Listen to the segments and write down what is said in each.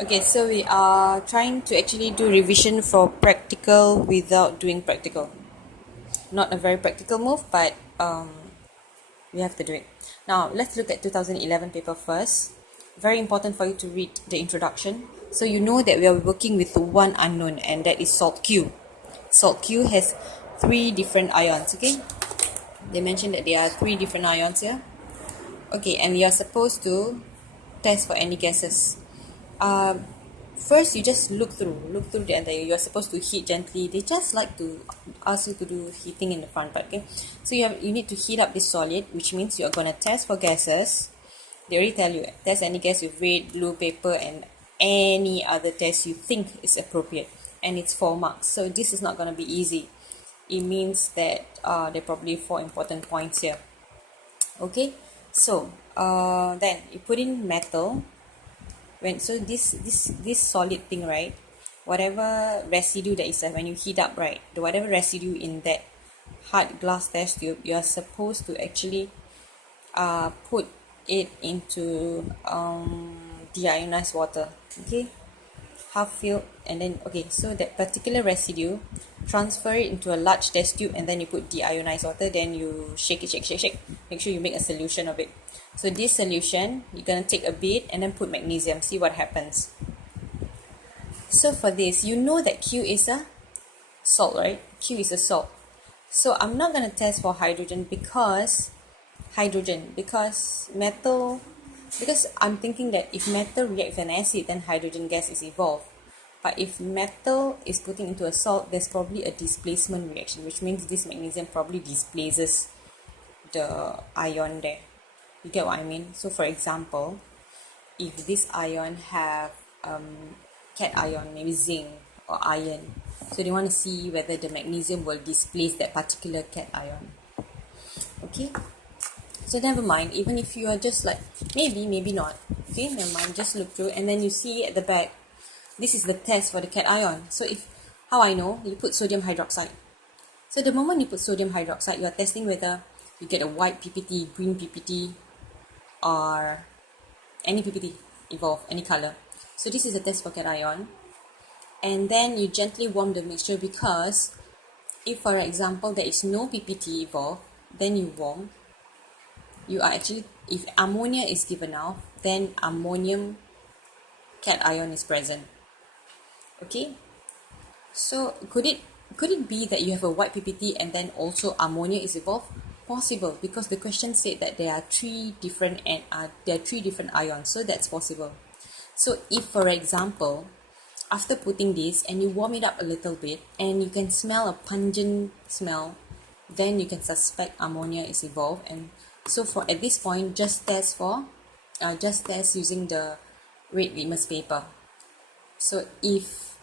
Okay, so we are trying to actually do revision for practical without doing practical. Not a very practical move, but we have to do it. Now, let's look at 2011 paper first. Very important for you to read the introduction. So you know that we are working with one unknown, and that is salt Q. Salt Q has 3 different ions, okay? They mentioned that there are 3 different ions here. Okay, and you are supposed to test for any gases. First, you just look through the entire. You are supposed to heat gently. They just like to ask you to do heating in the front part. Okay, so you need to heat up this solid, which means you are gonna test for gases. They already tell you test any gas with red, blue paper, and any other test you think is appropriate, and it's 4 marks. So this is not gonna be easy. It means that there are probably 4 important points here. Okay, so then you put in metal. So this solid thing, right, whatever residue that is when you heat up, right, the whatever residue in that hard glass test tube, you are supposed to actually put it into deionized water, okay, half filled, and then okay, so that particular residue, transfer it into a large test tube, and then you put deionized water, then you shake it, make sure you make a solution of it. So this solution, you're going to take a bit and then put magnesium, see what happens. So for this, you know that Q is a salt, right? Q is a salt. So I'm not going to test for hydrogen because metal, because I'm thinking that if metal reacts with an acid, then hydrogen gas is evolved. But if metal is putting into a salt, there's probably a displacement reaction, which means this magnesium probably displaces the ion there. You get what I mean? So for example, if this ion have cation, maybe zinc or iron, so they want to see whether the magnesium will displace that particular cation. Okay, so never mind, even if you are just like maybe not, okay, never mind, just look through, and then you see at the back, this is the test for the cation. So if how I know, you put sodium hydroxide. So the moment you put sodium hydroxide, you are testing whether you get a white PPT, green PPT, or any PPT evolve, any color. So this is a test for cation. And then you gently warm the mixture, because if for example there is no PPT evolve, then you warm, you are actually, if ammonia is given out, then ammonium cation is present. Okay, so could it be that you have a white PPT and then also ammonia is evolved? Possible, because the question said that there are 3 different ions, so that's possible. So if for example, after putting this and you warm it up a little bit and you can smell a pungent smell, then you can suspect ammonia is evolved. And so for at this point, just test using the red litmus paper. So if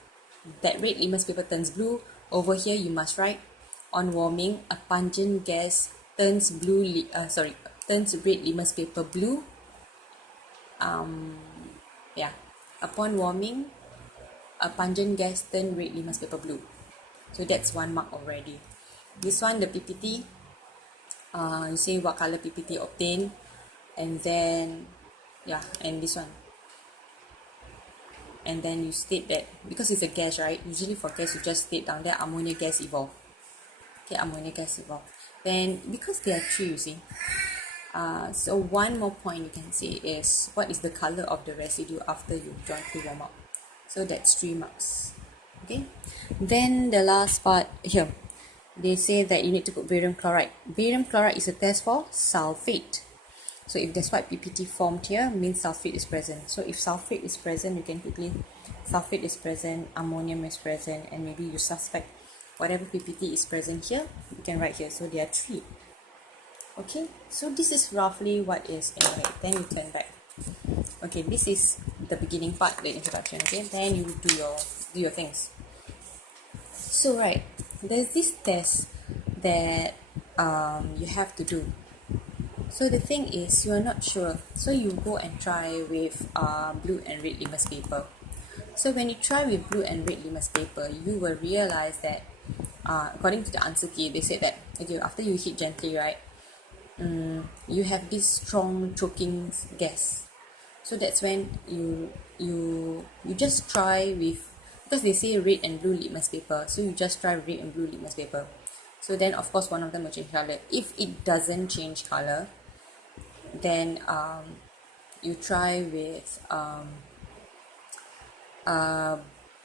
that red litmus paper turns blue, over here you must write, on warming, a pungent gas turns red litmus paper blue. Upon warming, a pungent gas turns red litmus paper blue. So that's 1 mark already. This one, the PPT, you say what color PPT obtained, and then and this one, and then you state that because it's a gas, right, usually for gas you just state down there ammonia gas evolved. Okay, ammonia gas evolved. Then because there are 3, you see, so one more point you can say is, what is the color of the residue after you jointly warm up? So that's 3 marks. Okay, then the last part here, they say that you need to put barium chloride. Barium chloride is a test for sulfate. So if there's white PPT formed here, means sulfate is present. So if sulfate is present, you can quickly, sulfate is present, ammonium is present, and maybe you suspect whatever PPT is present here, you can write here. So there are 3. Okay, so this is roughly what is in your head. Then you turn back. Okay, this is the beginning part, the introduction. Okay, then you do your things. So right, there's this test that you have to do. So the thing is, you are not sure, so you go and try with blue and red litmus paper. So when you try with blue and red litmus paper, you will realize that according to the answer key, they said that okay, after you heat gently, right, you have this strong choking gas. So that's when you you just try with, because they say red and blue litmus paper, so you just try red and blue litmus paper. So then of course one of them will change color. If it doesn't change color, then you try with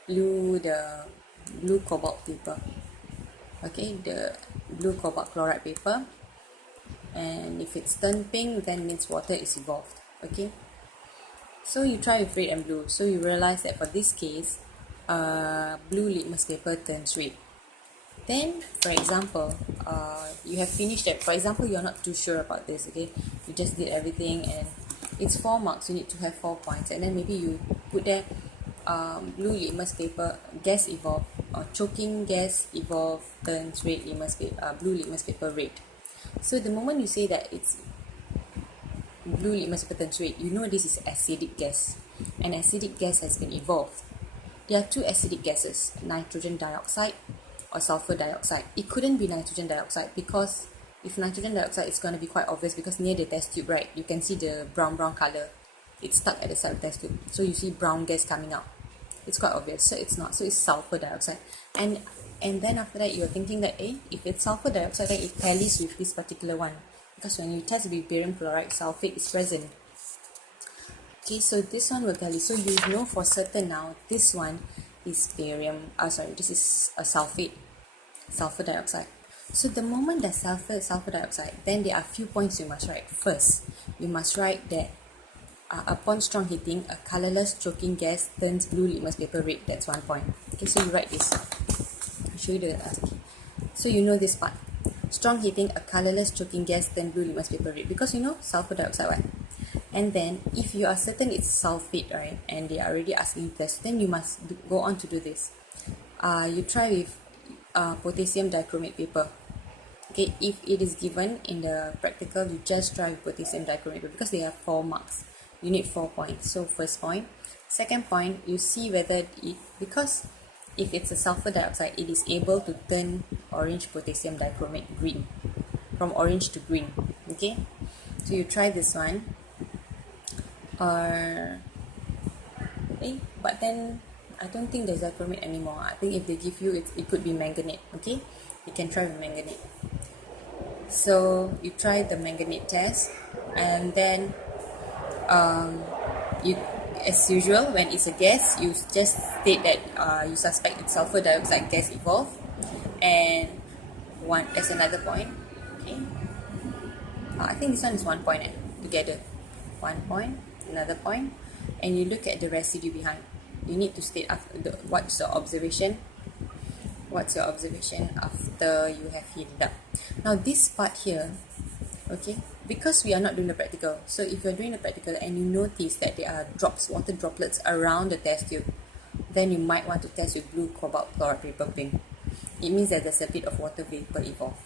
the blue cobalt paper, okay, the blue cobalt chloride paper, and if it's turned pink, then means water is evolved. Okay, so you try with red and blue, so you realize that for this case blue litmus paper turns red. Then for example, you have finished that. For example, you're not too sure about this, okay, you just did everything and it's 4 marks, you need to have 4 points, and then maybe you put there blue litmus paper gas evolve, or choking gas evolve turns red litmus paper, blue litmus paper red. So the moment you say that it's blue litmus paper turns red, you know this is acidic gas, and acidic gas has been evolved. There are two acidic gases, nitrogen dioxide or sulfur dioxide. It couldn't be nitrogen dioxide, because if nitrogen dioxide, it's going to be quite obvious, because near the test tube, right, you can see the brown color, it's stuck at the side of the test tube, so you see brown gas coming out, it's quite obvious. So it's not, so it's sulfur dioxide. And then after that you're thinking that if it's sulfur dioxide, then it tallies with this particular one, because when you test with barium chloride, sulfate is present. Okay, so this one will tally, so you know for certain now this one is barium, this is a sulfur dioxide. So the moment there's sulfur dioxide, then there are few points you must write. First, you must write that upon strong heating, a colorless choking gas turns blue litmus paper red. That's 1 point. Okay, so you write this. I'll show you the okay. So you know this part. Strong heating, a colorless choking gas turns blue litmus paper red, because you know sulfur dioxide, right? And then if you are certain it's sulfate, right, and they are already asking you test, then you must go on to do this. You try with potassium dichromate paper. Okay, if it is given in the practical, you just try with potassium dichromate paper, because they have 4 marks. You need 4 points. So first point. Second point, you see whether it, because if it's a sulfur dioxide, it is able to turn orange potassium dichromate green, from orange to green. Okay, so you try this one, or but then I don't think there's dichromate anymore. I think if they give you it could be manganate. Okay, you can try with manganate. So you try the manganate test, and then you, as usual, when it's a gas, you just state that you suspect it's sulfur dioxide gas evolved. And there's another point. Okay, I think this one is 1 point together. 1 point, another point, and you look at the residue behind. You need to state after what's your observation after you have heated up. Now this part here, okay, because we are not doing the practical, so if you're doing the practical and you notice that there are water droplets around the test tube, then you might want to test with blue cobalt chloride paper pink. It means that there's a bit of water vapor evolved.